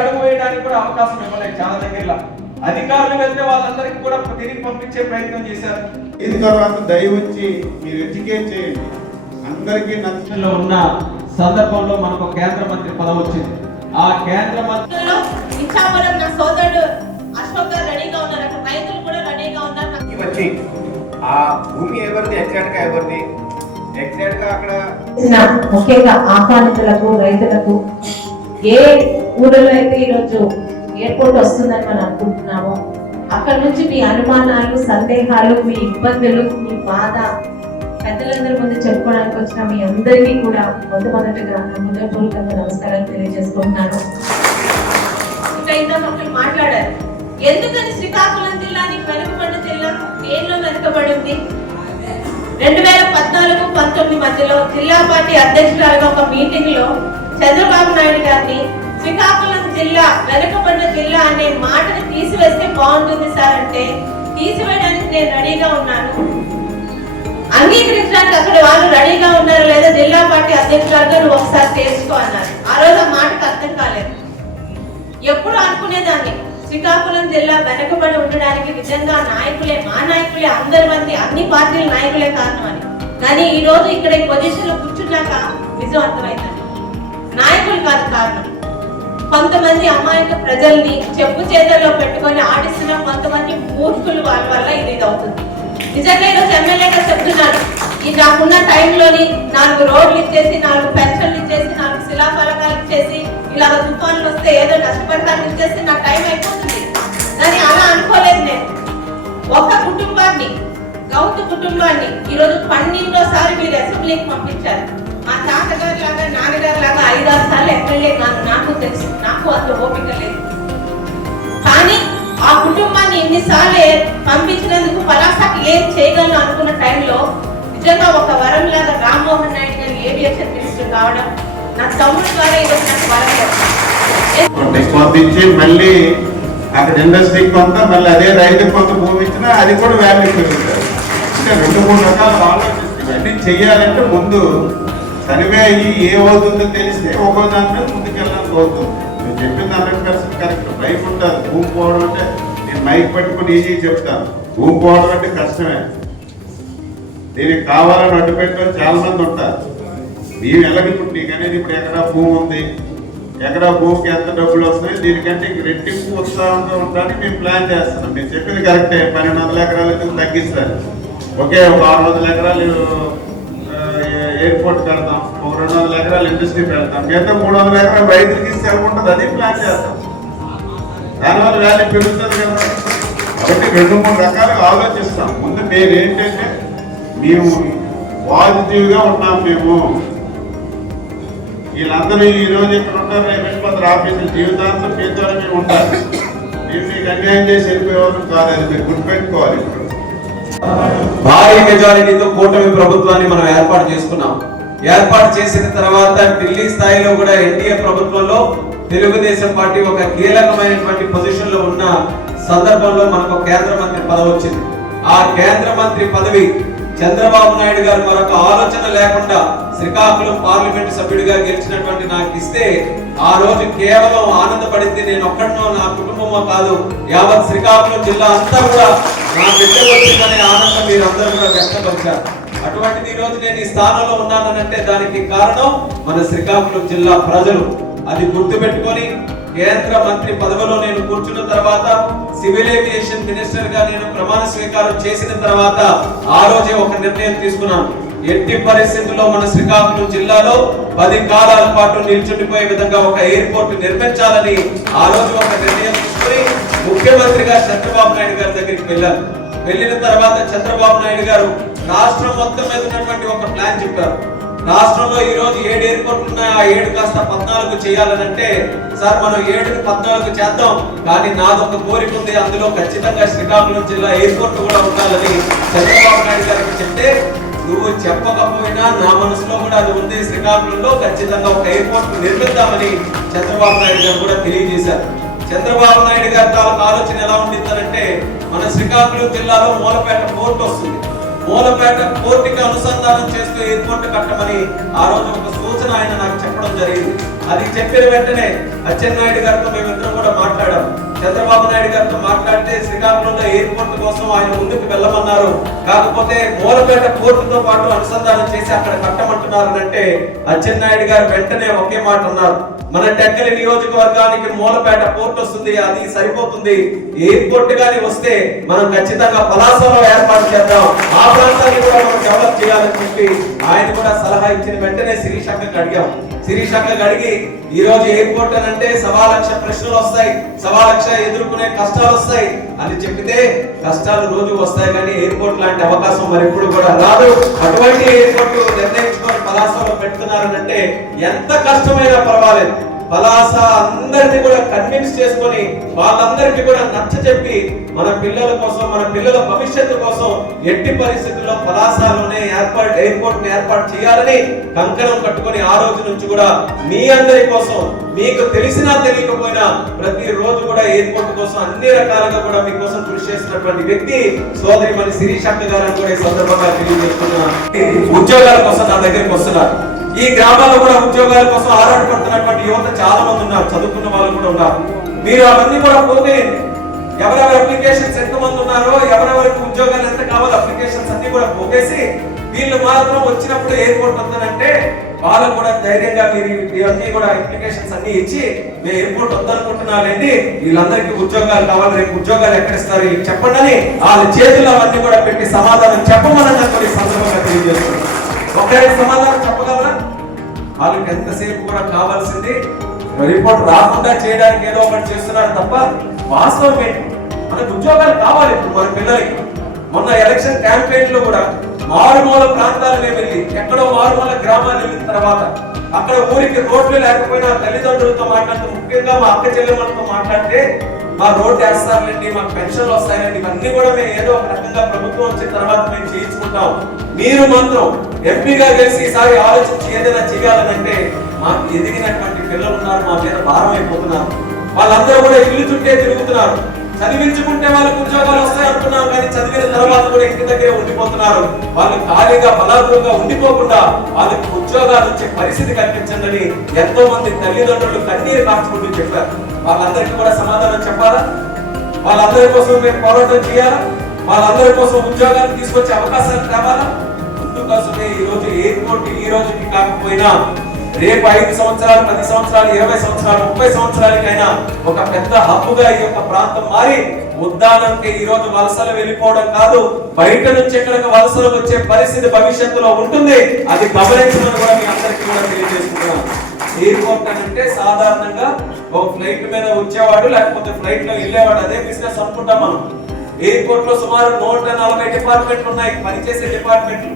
అడుగు వేయడానికి కూడా అవకాశం ఇవ్వలేదు. చాలా దగ్గరలో అధికారులు వెళ్తే వాళ్ళందరికీ కూడా తిరిగి పంపించే ప్రయత్నం చేశారు. ఇది తర్వాత దయ వచ్చి మీరు ఎడ్యుకేట్ చేయండి. అందరికీ నచ్చలో ఉన్న సందర్భంలో మనకు కేంద్ర మంత్రి పదవి వచ్చింది. ఆ కేంద్ర మంత్రిలో ఇచ్చాపురం నా సోదరుడు అశోక్ గారు రెడీగా ఉన్నారు, అక్కడ రైతులు కూడా రెడీగా ఉన్నారు. వచ్చి ఆ భూమి ఎవరిది ఎగ్జాక్ట్ గా అక్కడ ముఖ్యంగా ఆహ్వానితులకు రైతులకు ఏ ఊరిలో అయితే ఈరోజు ఎయిర్పోర్ట్ వస్తుందని మనం అనుకుంటున్నామో అక్కడ నుంచి మీ అనుమానాలు, సందేహాలు, మీ ఇబ్బందులు, మీ బాధ పెద్దలందరి ముందు చెప్పుకోవడానికి వచ్చిన మీ అందరికీ కూడా మొదటగా హృదయపూర్వకంగా నమస్కారాలు తెలియజేసుకుంటున్నాను. ఇంకా ఇంత మాట్లాడారు, ఎందుకని శ్రీకాకుళం జిల్లాని వెనుకబడిన జిల్లా దేనిలో వెనుకబడి ఉంది? 2014-19 మధ్యలో జిల్లా పార్టీ అధ్యక్షురాలుగా ఒక మీటింగ్ లో చంద్రబాబు నాయుడు గారిని శ్రీకాకుళం జిల్లా వెనుకబడిన జిల్లా అనే మాటని తీసివేస్తే బాగుంటుంది సార్ అంటే, తీసివేయడానికి నేను రెడీగా ఉన్నాను, అంగీకరించడానికి అక్కడ వాళ్ళు రెడీగా ఉన్నారో లేదా జిల్లా పార్టీ అధ్యక్షురాలుగా నువ్వు ఒకసారి తెలుసుకో అన్నారు. ఆ రోజు ఆ మాటకు అర్థం కాలేదు. ఎప్పుడు అనుకునేదాన్ని శ్రీకాకుళం జిల్లా వెనకబడి ఉండడానికి నిజంగా నాయకులే, మా నాయకులే, అందరి మంది అన్ని పార్టీల నాయకులే కారణం అని. కానీ ఈ రోజు ఇక్కడ ఈ పొజిషన్ లో కూర్చున్నాక నిజం అర్థమైంది, నాయకులు కాదు కారణం. కొంతమంది అమాయక ప్రజల్ని చెప్పు చేతల్లో పెట్టుకొని ఆడిస్తున్న కొంతమంది మూర్ఖులు వాళ్ళ వల్ల ఇది అవుతుంది. నిజంగా ఈరోజు ఎమ్మెల్యే గారు చెప్తున్నాడు, ఈ నాకున్న టైంలోని 4 రోడ్లు ఇచ్చేసి, 4 పెన్షన్లు ఇచ్చేసి, 4 శిలాఫలకాలు ఇచ్చేసి, ఇలాగ తుఫాన్లు వస్తే ఏదో నష్టపడతాను ఇచ్చేసి నా టైం అయిపోతుంది. కానీ అలా అనుకోలేదు నేను. ఒక కుటుంబాన్ని, గౌతు కుటుంబాన్ని ఈరోజు 12సారి మీరు అసెంబ్లీకి పంపించారు. మా తాతగారు లాగా, నాన్నగారు లాగా 5-6 సార్లు ఎమ్మెల్యే కాదు, నాకు తెలుసు, నాకు అంత ఓపిక లేదు. కానీ ఆ కుటుంబాన్ని ఇన్నిసార్లు పంపించినందుకు పలాసాకి ఏం చేయగలను అనుకున్న టైంలో నిజంగా ఒక వరం లాగా రామ్మోహన్ నాయుడు గారు ఏవియేషన్ మినిస్టర్ కావడం నా తమ్ముడు ద్వారా ఈరోజు నాకు వరం పంపించి మళ్ళీ అక్కడ ఇండస్ట్రీకి కొంత, మళ్ళీ అదే రైతుకి కొంత భూమి ఇచ్చినా అది కూడా వాల్యూ పెరుగుతుంది. అంటే 2-3 రకాల ఆలోచిస్తుంది. ఇవన్నీ చెయ్యాలంటే ముందు సర్వే అయ్యి ఏమవుతుందో తెలిస్తే ఒక్కో దాని మీద ముందుకెళ్ళడానికి అవుతుంది. నేను చెప్పిన 100% కరెక్ట్. భయం ఉంటుంది. భూమి పోవడం అంటే నేను మైక్ పట్టుకుని ఈజీ చెప్తాను, భూమి పోవడం అంటే కష్టమే. దీనికి కావాలని అడ్డు పెట్టడం చాలా మంది ఉంటారు. నీవు ఎలాగ ఇప్పుడు నీకు అనేది ఇప్పుడు ఎకరా భూమి ఉంది, ఎకరా భూమికి ఎంత డబ్బులు వస్తాయి, దీనికంటే ఇంక రెట్టింపు ఉత్సాహంగా ఉండడానికి మేము ప్లాన్ చేస్తున్నాం. మీరు చెప్పింది కరెక్టే. 1200 ఎకరాలకు తగ్గిస్తారు. ఒకే ఒక 600 ఎకరాలు ఎయిర్పోర్ట్ పెడతాం, ఒక 200 ఎకరాలు ఇండస్ట్రీ పెడతాం, మిగతా 300 ఎకరాలు రైతులకి ఇస్తే ఉంటుంది. అది ప్లాన్ చేస్తాం. దానివల్ల వాల్యూ పెరుగుతుంది కదా. కాబట్టి 2-3 రకాలుగా ఆలోచిస్తాం. ముందు మీరు ఏంటంటే మేము పాజిటివ్గా ఉన్నాం. మేము వీళ్ళందరూ ఈ రోజు ఇక్కడ ఉంటారు, రేపు వెళ్ళిపోతారు ఆఫీసులు. జీవితాంతం మీతో మేము ఉండాలి. మేము మీకు అన్యాయం చేసి వెళ్ళిపోయేవాళ్ళం కాదు. అది మీరు గుర్తుపెట్టుకోవాలి. భారీ మెజారిటీతో కూటమి ప్రభుత్వాన్ని మనం ఏర్పాటు చేసుకున్నాం. ఏర్పాటు చేసిన తర్వాత ఢిల్లీ స్థాయిలో కూడా ఎన్డీఏ ప్రభుత్వంలో తెలుగుదేశం పార్టీ ఒక కీలకమైనటువంటి పొజిషన్ లో ఉన్న సందర్భంలో మనకు కేంద్ర మంత్రి పదవి వచ్చింది. ఆ కేంద్ర మంత్రి పదవి చంద్రబాబు నాయుడు గారు మరొక ఆలోచన లేకుండా శ్రీకాకుళం పార్లమెంట్ సభ్యుడిగా గెలిచినటువంటి నాకు ఇస్తే ఆ రోజు కేవలం ఆనందపడింది నేను ఒక్కడనో, నా కుటుంబమో కాదు, యావత్ శ్రీకాకుళం జిల్లా అంతా కూడా నా బిడ్డ వచ్చిందనే ఆనందం మీరు అందరూ కూడా వ్యక్తపరిచారు. అటువంటిది ఈ రోజు నేను ఈ స్థానంలో ఉన్నానంటే దానికి కారణం మన శ్రీకాకుళం జిల్లా ప్రజలు. అది గుర్తుపెట్టుకొని కేంద్ర మంత్రి పదవిలో నేను కూర్చున్న తర్వాత, సివిల్ ఏవియేషన్ మినిస్టర్ గా నేను ప్రమాణ స్వీకారం చేసిన తర్వాత ఆ రోజే ఒక నిర్ణయం తీసుకున్నాను. ఎట్టి పరిస్థితుల్లో మన శ్రీకాకుళం జిల్లాలో 10 కాలాల పాటు నిల్చుండిపోయే విధంగా ఒక ఎయిర్పోర్ట్ నిర్మించాలని ఆ రోజు ఒక నిర్ణయం తీసుకుని ముఖ్యమంత్రిగా చంద్రబాబు నాయుడు గారి దగ్గరికి వెళ్ళాను. వెళ్ళిన తర్వాత చంద్రబాబు నాయుడు గారు రాష్ట్రం మొత్తం మీద ఉన్నటువంటి ఒక ప్లాన్ చెప్పారు. రాష్ట్రంలో ఈ రోజు 7 ఎయిర్పోర్ట్లు ఉన్నాయి, ఆ 7 కాస్త 14 చేయాలనంటే, సార్ మనం 7ని 14 చేద్దాం, కానీ నాదొక కోరిక ఉంది, అందులో ఖచ్చితంగా శ్రీకాకుళం జిల్లా ఎయిర్పోర్ట్ కూడా ఉండాలని చంద్రబాబు నాయుడు గారికి చెప్తే, నువ్వు చెప్పకపోయినా నా మనసులో కూడా అది ఉంది, శ్రీకాకుళంలో ఖచ్చితంగా ఒక ఎయిర్పోర్ట్ నిర్మిద్దామని చంద్రబాబు నాయుడు గారు కూడా తెలియజేశారు. చంద్రబాబు నాయుడు గారి తాలూకు ఆలోచన ఎలా ఉండిందంటే, మన శ్రీకాకుళం జిల్లాలో మూలపేట పోర్ట్ వస్తుంది. మూలపేట పోర్టుకి అనుసంధానం చేస్తూ ఎయిర్పోర్ట్ కట్టమని ఆ రోజు ఒక సూచన ఆయన నాకు చెప్పడం జరిగింది. అది చెప్పిన వెంటనే అచ్చెన్నాయుడు గారితో మేమిద్దరం కూడా మాట్లాడాం. చంద్రబాబు నాయుడు గారితో మాట్లాడితే శ్రీకాకుళంలో ఎయిర్పోర్ట్ కోసం ఆయన ముందుకు వెళ్ళమన్నారు. కాకపోతే మూలపేట పోర్టుతో పాటు అనుసంధానం చేసి అక్కడ కట్టమంటున్నారు అంటే అచ్చెన్నాయుడు గారు వెంటనే ఒకే మాట అన్నారు, మన టెక్కలి నియోజకవర్గానికి మూలపేట పోర్ట్ వస్తుంది, అది సరిపోతుంది. ఎయిర్పోర్ట్ గాని వస్తే మనం ఖచ్చితంగా పలాసలో ఏర్పాటు చేద్దాం, ఆ ప్రాంతాన్ని కూడా మనం డెవలప్ చేయాలని చెప్పి ఆయన కూడా సలహా ఇచ్చిన వెంటనే శిరీష్ అక్కకి అడిగాం. శిరీష్ అక్కకి అడిగి ఈ రోజు ఎయిర్పోర్ట్ అని అంటే 1,00,000 ప్రశ్నలు వస్తాయి, 1,00,000 ఎదుర్కొనే కష్టాలు వస్తాయి అని చెప్పితే కష్టాలు రోజు వస్తాయి కానీ ఎయిర్పోర్ట్ లాంటి అవకాశం మరి ఎప్పుడు కూడా రాదు. అటువంటి ఎయిర్పోర్ట్ నిర్ణయించుకొని పలాసలో పెడుతున్నారనంటే ఎంత కష్టమైనా పర్వాలేదు, పలాస అందరినీ కూడా కన్విన్స్ చేసుకొని వాళ్ళందరికీ కూడా నచ్చ చెప్పి మన పిల్లల కోసం, మన పిల్లల భవిష్యత్తు కోసం ఎట్టి పరిస్థితుల్లో పలాసలోనే ఎయిర్పోర్ట్ ని ఏర్పాటు చేయాలని కంకణం కట్టుకొని ఆ రోజు నుంచి కూడా మీ అందరి కోసం, మీకు తెలిసినా తెలియకపోయినా ప్రతి రోజు కూడా ఎయిర్పోర్ట్ కోసం అన్ని రకాలుగా కూడా మీకోసం కృషి చేసినటువంటి వ్యక్తి సోదరి మన శిరీష్ అక్క గారు కూడా ఈ సందర్భంగా తెలియజేస్తున్నా. ఉద్యోగాల కోసం నా దగ్గరికి వస్తున్నారు. ఈ గ్రామాల్లో కూడా ఉద్యోగాల కోసం ఆరాటపడుతున్నటువంటి యువత చాలా మంది ఉన్నారు, చదువుకున్న వాళ్ళు కూడా ఉన్నారు. మీరు అవన్నీ కూడా పోగేయండి. ఎవరెవరి అప్లికేషన్స్ ఎంతమంది ఉన్నారో, ఎవరెవరికి ఉద్యోగాలు ఎంత కావాలో అప్లికేషన్స్ అన్ని కూడా పోగేసి వీళ్ళు మాత్రం వచ్చినప్పుడు ఎయిర్పోర్ట్ వద్దనంటే వాళ్ళకు కూడా ధైర్యంగా మీరు ఇవన్నీ కూడా అప్లికేషన్స్ అన్ని ఇచ్చి మేము ఎయిర్పోర్ట్ వద్దనుకుంటున్నారండి, వీళ్ళందరికీ ఉద్యోగాలు కావాలి, రేపు ఉద్యోగాలు ఎక్కడ ఇస్తారు వీళ్ళకి చెప్పండి అని వాళ్ళ చేతుల్లో అవన్నీ కూడా పెట్టి సమాధానం చెప్పమని కొన్ని సందర్భంగా తెలియజేస్తున్నారు. ఒకరికి సమాధానం చెప్పగలరా? వాళ్ళకి ఎంతసేపు కూడా కావాల్సింది రిపోర్ట్ రాకుండా చేయడానికి ఏదో ఒకటి చేస్తున్నారు తప్ప వాస్తవం ఏంటి? మనకు ఉద్యోగాలు కావాలి. ఇప్పుడు మన పిల్లలకి మొన్న ఎలక్షన్ క్యాంపెయిన్ లో కూడా మారుమూల ప్రాంతాలు వెళ్ళి, ఎక్కడో మారుమూల గ్రామాలు వెళ్ళిన తర్వాత అక్కడ ఊరికి రోడ్లు లేకపోయినా తల్లిదండ్రులతో మాట్లాడుతూ, ముఖ్యంగా మా అక్క చెల్లెమ్మలతో మాట్లాడితే మా రోడ్డు వేస్తారులేండి, మాకు పెన్షన్లు వస్తాయండి, ఇవన్నీ కూడా మేము ఏదో ఒక రకంగా ప్రభుత్వం వచ్చిన తర్వాత మేము చేయించుకుంటాం. మీరు మాత్రం ఎంపీగా గెలిచి ఈసారి ఆలోచించి ఏదైనా చేయాలనంటే మాకు ఎదిగినటువంటి పిల్లలు ఉన్నారు, మా మీద భారం అయిపోతున్నారు. వాళ్ళందరూ కూడా ఇల్లు చుట్టే తిరుగుతున్నారు. చదివించుకుంటే వాళ్ళకి ఉద్యోగాలు వస్తాయి అనుకున్నాం కానీ చదివిన తర్వాత కూడా ఇంటి దగ్గరే ఉండిపోతున్నారు. వాళ్ళు ఖాళీగా బలాదులుగా ఉండిపోకుండా వాళ్ళకి ఉద్యోగాలు వచ్చే పరిస్థితి కల్పించండి ఎంతో మంది తల్లిదండ్రులు కన్నీరు కార్చుకుంటూ చెప్పారు. వాళ్ళందరికీ కూడా సమాధానం చెప్పాలా? వాళ్ళందరి కోసం మేము పోరాటం చేయాలా? వాళ్ళందరి కోసం ఉద్యోగాలు తీసుకొచ్చే అవకాశాలు కావాలా? అందుకోసమే ఈ రోజు ఎయిర్పోర్ట్ ఈ రోజుకి కాకపోయినా రేపు 5 సంవత్సరాలు, 10 సంవత్సరాలు, 20 సంవత్సరాలు, 30 సంవత్సరాలకైనా ఒక పెద్ద హబ్బుగా ఈ యొక్క ప్రాంతం మారి ఉద్దానంటే ఈ రోజు వలసలు వెళ్ళిపోవడం కాదు, బయట నుంచి ఎక్కడికి వలసలు వచ్చే పరిస్థితి భవిష్యత్తులో ఉంటుంది. అది గమనించడం కూడా మీ అందరికీ కూడా తెలియజేస్తున్నాను. ఎయిర్పోర్ట్ అంటే సాధారణంగా ఒక ఫ్లైట్ మీద వచ్చేవాడు లేకపోతే ఫ్లైట్ లో వెళ్ళేవాడు, అదే బిజినెస్ అనుకుంటాం మనం. ఎయిర్పోర్ట్ లో సుమారు 140 డిపార్ట్మెంట్లు ఉన్నాయి, పనిచేసే డిపార్ట్మెంట్లు.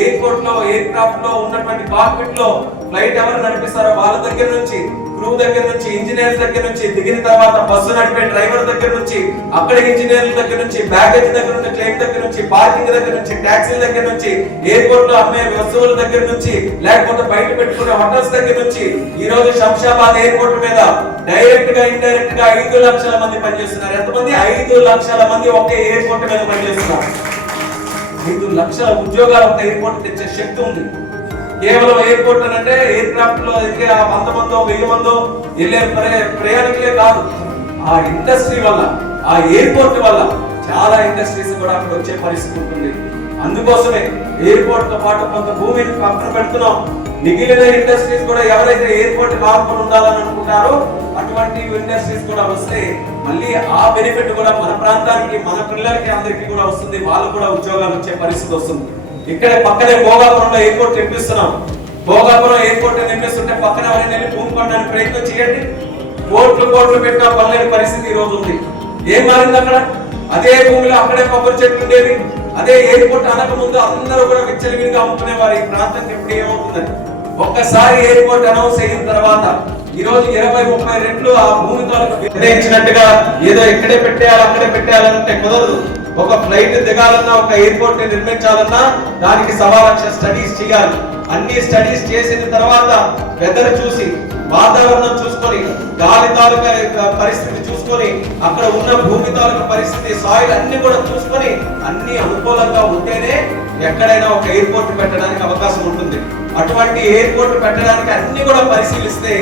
ఎయిర్పోర్ట్ లో ఎయిర్ క్రాఫ్ట్ లో ఉన్నటువంటి కాక్పిట్ లో ఫ్లైట్ ఎవరు నడిపిస్తారో వాళ్ళ దగ్గర నుంచి, క్రూ దగ్గర నుంచి, ఇంజనీర్స్ దగ్గర నుంచి, దిగిన తర్వాత బస్సు నడిపే డ్రైవర్ దగ్గర నుంచి, అక్కడ ఇంజనీర్ల దగ్గర నుంచి, బ్యాగేజ్ దగ్గర నుంచి, క్లెయిమ్ దగ్గర నుంచి, పార్కింగ్ దగ్గర నుంచి, ట్యాక్సీల దగ్గర నుంచి, ఎయిర్పోర్ట్ లో అమ్మే వస్తువుల దగ్గర నుంచి, లేకపోతే బయట పెట్టుకునే హోటల్స్ దగ్గర నుంచి ఈ రోజు శంషాబాద్ ఎయిర్పోర్ట్ మీద డైరెక్ట్ గా ఇండైరెక్ట్ గా 5 లక్షల మంది పనిచేస్తున్నారు. ఎంతమంది? 5 లక్షల మంది ఒకే ఎయిర్పోర్ట్ మీద పనిచేస్తున్నారు. 5 లక్షల ఉద్యోగాలు ఒక ఎయిర్పోర్ట్ తెచ్చే శక్తి ఉంది. కేవలం ఎయిర్పోర్ట్ అంటే ఎయిర్ క్రాఫ్ట్ లో 100 మందో 1000 మందో వెళ్ళే ప్రయాణికులే కాదు, ఆ ఇండస్ట్రీ వల్ల, ఆ ఎయిర్పోర్ట్ వల్ల చాలా ఇండస్ట్రీస్ కూడా అక్కడ వచ్చే పరిస్థితి ఉంటుంది. అందుకోసమే ఎయిర్పోర్ట్ తో పాటు కొంత భూమిని పక్కన పెడుతున్నాం. మిగిలిన ఇండస్ట్రీస్ కూడా ఎవరైతే ఎయిర్పోర్ట్ కాకుండా ఉండాలని అనుకుంటారో అటువంటి ఇండస్ట్రీస్ కూడా వస్తే మళ్ళీ ఆ బెనిఫిట్ కూడా మన ప్రాంతానికి, మన పిల్లలకి, అందరికీ కూడా వస్తుంది. వాళ్ళు కూడా ఉద్యోగాలు వచ్చే పరిస్థితి వస్తుంది. ఇక్కడ పక్కనే భోగాపురంలో ఎయిర్పోర్ట్ నిర్మిస్తున్నాం. భోగాపురం ఎయిర్పోర్ట్ నిర్మిస్తుంటే పక్కన ఎవరైనా వెళ్ళి భూమి కొనడానికి ప్రయత్నం చేయండి. కోట్లు పెట్టినా పనిలేని పరిస్థితి ఈ రోజు ఉంది. ఏం మారింది అక్కడ? అదే భూమిలో అక్కడే కొబ్బరి చెట్లు ఉండేవి. అదే ఎయిర్పోర్ట్ అనక ముందు అందరూ కూడా విచ్చలవిడిగా అమ్ముకునేవారు. ఈ ప్రాంతానికి ఎప్పుడు ఏమవుతుందని ఒక్కసారి ఎయిర్పోర్ట్ అనౌన్స్ అయిన తర్వాత ఈ రోజు 20-30 రెట్లు ఆ భూమితో నిర్ణయించినట్టుగా ఏదో ఇక్కడే పెట్టేయాలి అక్కడే పెట్టేయాలంటే కుదరదు. ఒక ఫ్లైట్ దిగాలన్నా, ఒక ఎయిర్పోర్ట్ నిర్మించాలన్నా దానికి 1,00,000 స్టడీస్ చేయాలి. అన్ని స్టడీస్ చేసిన తర్వాత వెదర్ చూసి వాతావరణం చూసుకొని, గాలి తాలూకా పరిస్థితి చూసుకొని, అక్కడ ఉన్న భూమి తాలూకా పరిస్థితి, సాయిల్ అన్ని కూడా చూసుకొని అన్ని అనుకూలంగా ఉంటేనే ఎక్కడైనా ఒక ఎయిర్పోర్ట్ పెట్టడానికి అవకాశం ఉంటుంది. అటువంటి ఎయిర్పోర్ట్ పెట్టడానికి అన్ని కూడా పరిశీలిస్తే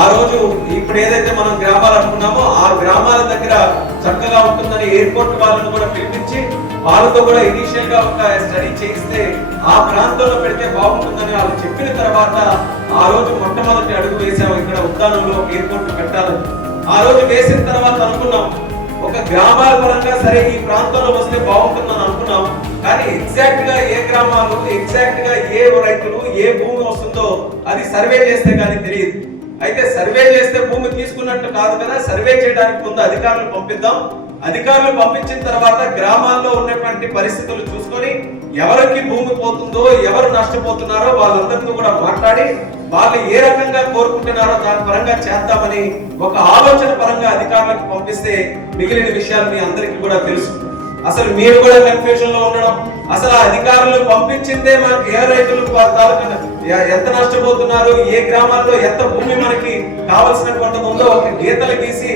ఆ రోజు ఇప్పుడు ఏదైతే మనం గ్రామాలు అనుకున్నామో ఆ గ్రామాల దగ్గర చక్కగా ఉంటుందని ఎయిర్పోర్ట్ వాళ్ళని కూడా పిలిపించి వాళ్ళతో కూడా ఇనిషియల్ గా ఒక స్టడీ చేయిస్తే ఆ ప్రాంతంలో పెడితే బాగుంటుందని వాళ్ళు చెప్పిన తర్వాత ఆ రోజు మొట్టమొదటి అడుగు వేసాము. ఇక్కడ ఉద్దానంలో ఒక ఎయిర్పోర్ట్ పెట్టాలని ఆ రోజు వేసిన తర్వాత అనుకున్నాం ఒక గ్రామాల పరంగా సరే ఈ ప్రాంతంలో వస్తే బాగుంటుందని అనుకున్నాం. కానీ ఎగ్జాక్ట్ గా ఏ గ్రామాలు, ఎగ్జాక్ట్ గా ఏ రైతులు, ఏ భూమి వస్తుందో అది సర్వే చేస్తే కానీ తెలియదు. అయితే సర్వే చేస్తే భూమి తీసుకున్నట్టు కాదు కదా, సర్వే చేయడానికి ముందు అధికారులు పంపిద్దాం. అధికారులు పంపించిన తర్వాత గ్రామాల్లో ఉన్నటువంటి పరిస్థితులు చూసుకొని ఎవరికి భూమి పోతుందో, ఎవరు నష్టపోతున్నారో వాళ్ళందరితో కూడా మాట్లాడి వాళ్ళు ఏ రకంగా కోరుకుంటున్నారో దాని పరంగా చేద్దామని ఒక ఆలోచన పరంగా అధికారులకు పంపిస్తే మిగిలిన విషయాలు మీ అందరికీ కూడా తెలుసు. అసలు మీరు కూడా కన్ఫ్యూజన్ లో ఉండడం, అసలు ఆ అధికారులు పంపించిందే మనకి ఏ రైతులు ఎంత నష్టపోతున్నారు, ఏ గ్రామాల్లో ఎంత భూమి మనకి కావలసినటువంటి ఉందో ఒక గీతలు గీసి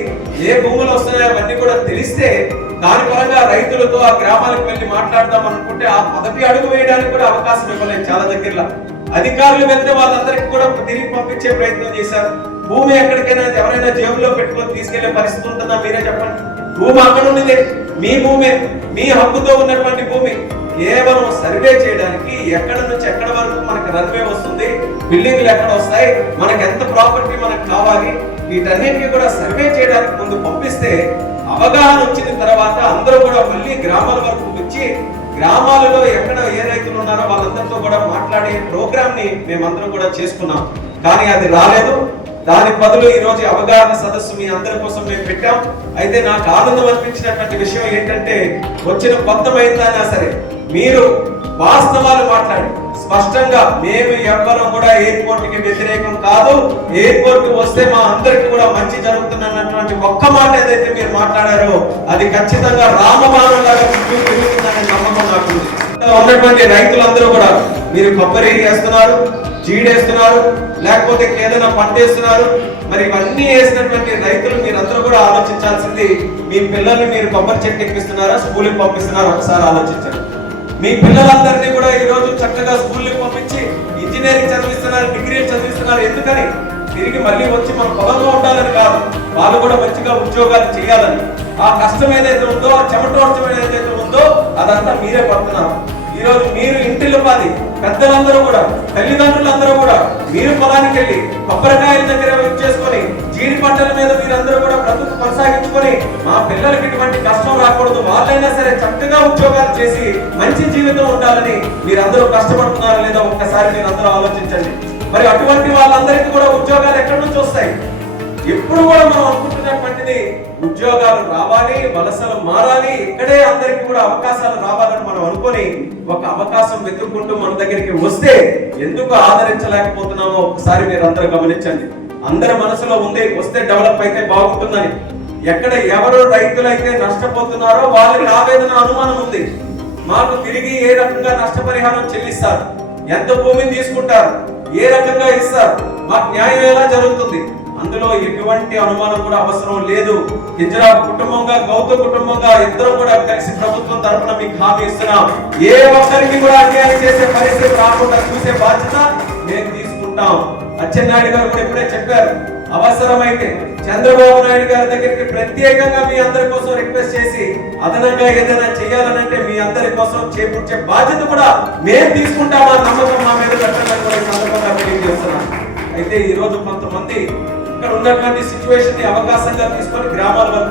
ఏ భూములు వస్తున్నాయో అవన్నీ కూడా తెలిస్తే దాని పరంగా రైతులతో ఆ గ్రామాలకు వెళ్ళి మాట్లాడదాం అనుకుంటే ఆ మొదటి అడుగు వేయడానికి కూడా అవకాశం ఇవ్వలేదు చాలా దగ్గరలో. అధికారులు వెళ్తే వాళ్ళందరికీ కూడా తిరిగి పంపించే ప్రయత్నం చేశారు. భూమి ఎక్కడికైనా ఎవరైనా జేబులో పెట్టుకొని తీసుకెళ్లే పరిస్థితి ఉంటుందా మీరే చెప్పండి. భూమి అక్కడ ఉన్నది మీ భూమి, మీ హక్కుతో ఉన్నటువంటి భూమి. కేవలం సర్వే చేయడానికి ఎక్కడ నుంచి ఎక్కడ వరకు మనకి రన్వే వస్తుంది, బిల్డింగ్లు ఎక్కడ వస్తాయి, మనకి ఎంత ప్రాపర్టీ మనకు కావాలి, వీటన్నిటిని కూడా సర్వే చేయడానికి ముందు పంపిస్తే అవగాహన వచ్చిన తర్వాత అందరూ కూడా మళ్ళీ గ్రామాల వరకు వచ్చి గ్రామాలలో ఎక్కడ ఏ రైతులు ఉన్నారో వాళ్ళందరితో కూడా మాట్లాడే ప్రోగ్రామ్ ని మేమందరం కూడా చేసుకున్నాం. కానీ అది రాలేదు. దాని బదులు ఈ రోజు అవగాహన సదస్సు మీ అందరి కోసం మేము పెట్టాం. అయితే నాకు ఆనందం అనిపించినటువంటి విషయం ఏంటంటే వచ్చిన కొంతమైనా సరే మీరు వాస్తవాలు మాట్లాడి స్పష్టంగా మేము ఎవ్వరం కూడా ఎయిర్పోర్ట్ కి వ్యతిరేకం కాదు, ఎయిర్పోర్ట్ వస్తే మా అందరికి కూడా మంచి జరుగుతున్నటువంటి ఒక్క మాట ఏదైతే మీరు మాట్లాడారో అది ఖచ్చితంగా రామబాణం లాగా తిరుగుతుందనే నమ్మకం నాకు ఉన్నటువంటి రైతులందరూ కూడా మీరు కొబ్బరి వేస్తున్నారు, జీడేస్తున్నారు, లేకపోతే ఏదైనా పంట వేస్తున్నారు. మరి ఇవన్నీ వేసినటువంటి రైతులు మీరందరూ కూడా ఆలోచించాల్సింది మీ పిల్లల్ని మీరు కొబ్బరి చెట్టు ఎక్కిస్తున్నారా, స్కూల్కి పంపిస్తున్నారా ఒకసారి ఆలోచించండి. మీ పిల్లలందరినీ కూడా ఈ రోజు చక్కగా స్కూల్కి పంపించి ఇంజనీరింగ్ చదివిస్తున్నారు, డిగ్రీలు చదివిస్తున్నారు. ఎందుకని? తిరిగి మళ్ళీ వచ్చి మన పొలంలో ఉండాలని కాదు, వాళ్ళు కూడా మంచిగా ఉద్యోగాలు చేయాలని. ఆ కష్టం ఏదైతే ఉందో, ఆ చెమటోర్చం ఏదైతే ఉందో అదంతా మీరే పడుతున్నారు. ఈ రోజు మీరు ఇంటిల్లిపాది పెద్దలందరూ కూడా, తల్లిదండ్రులందరూ కూడా మీరు పొలానికి వెళ్ళి కొబ్బరికాయల దగ్గర చేసుకొని జీడి పంటల మీద మీరందరూ కూడా బ్రతుకు కొనసాగించుకొని మా పిల్లలకి ఇటువంటి కష్టం రాకూడదు, వాళ్ళైనా సరే చక్కగా ఉద్యోగాలు చేసి మంచి జీవితం ఉండాలని మీరందరూ కష్టపడుతున్నారా లేదా ఒక్కసారి మీరందరూ ఆలోచించండి. మరి అటువంటి వాళ్ళందరికీ కూడా ఉద్యోగాలు ఎక్కడి నుంచి వస్తాయి? ఎప్పుడు కూడా మనం అనుకుంటున్నటువంటిది ఉద్యోగాలు రావాలి, వలసలు మారాలి, ఇక్కడే అందరికీ కూడా అవకాశాలు రావాలని మనం అనుకొని ఒక అవకాశం వెతుక్కుంటూ మన దగ్గరికి వస్తే ఎందుకు ఆదరించలేకపోతున్నామో ఒకసారి మీరు అందరూ గమనించండి. అందరి మనసులో ఉంది వస్తే డెవలప్ అయితే బాగుంటుందని. ఎక్కడ ఎవరు రైతులైతే నష్టపోతున్నారో వాళ్ళకి ఆవేదన, అనుమానం ఉంది. మాకు తిరిగి ఏ రకంగా నష్టపరిహారం చెల్లిస్తారు, ఎంత భూమిని తీసుకుంటారు, ఏ రకంగా ఇస్తారు, మాకు న్యాయం ఎలా జరుగుతుంది, అందులో ఎటువంటి అనుమానం కూడా అవసరం లేదు. హిజ్రా కుటుంబంగా, గౌత కుటుంబంగా ఇద్దరం కూడా కలిసి ప్రభుత్వం తరఫున మీకు హామీ ఇస్తున్నాం. ఏ ఒక్కరికి కూడా అన్యాయం చేసే పరిస్థితి రాకుండా చూసే బాధ్యత మేము తీసుకుంటాం. అచ్చెన్నాయుడు గారు కూడా ఇప్పుడే చెప్పారు, అవసరమైతే చంద్రబాబు నాయుడు గారి దగ్గరికి ప్రత్యేకంగా మీ అందరి కోసం రిక్వెస్ట్ చేసి అదనంగా ఏదైనా చేయాలనంటే మీ అందరి కోసం చేకూర్చే బాధ్యత కూడా మేము తీసుకుంటామా నమ్మకం మా మీద పెట్టాలని సందర్భంగా తెలియజేస్తున్నాం. అయితే ఈ రోజు కొంతమంది ఇక్కడ ఉన్నటువంటి సిచ్యువేషన్ ని అవకాశంగా తీసుకొని గ్రామాల వరకు